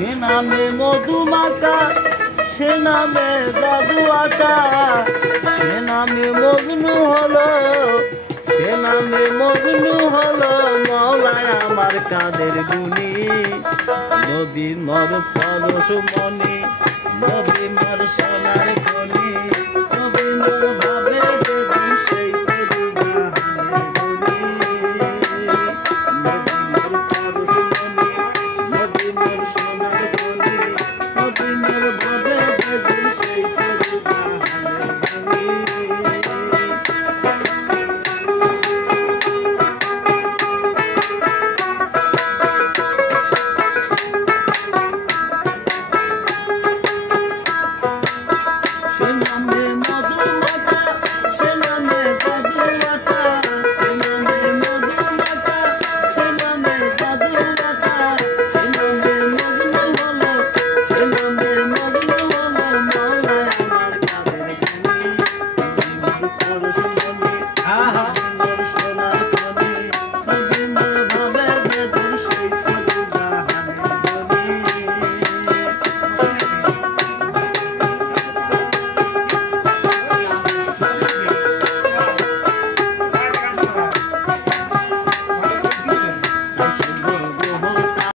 সে নামে মধুমাকা, সে নামে জাদু আঁকা, সে নামে মজনু হলো, সে নামে মজনু হলো মওলায় আমার কাদের গুনি। নবী মোর পরশ মনি, নবী মোর সোনার খনি।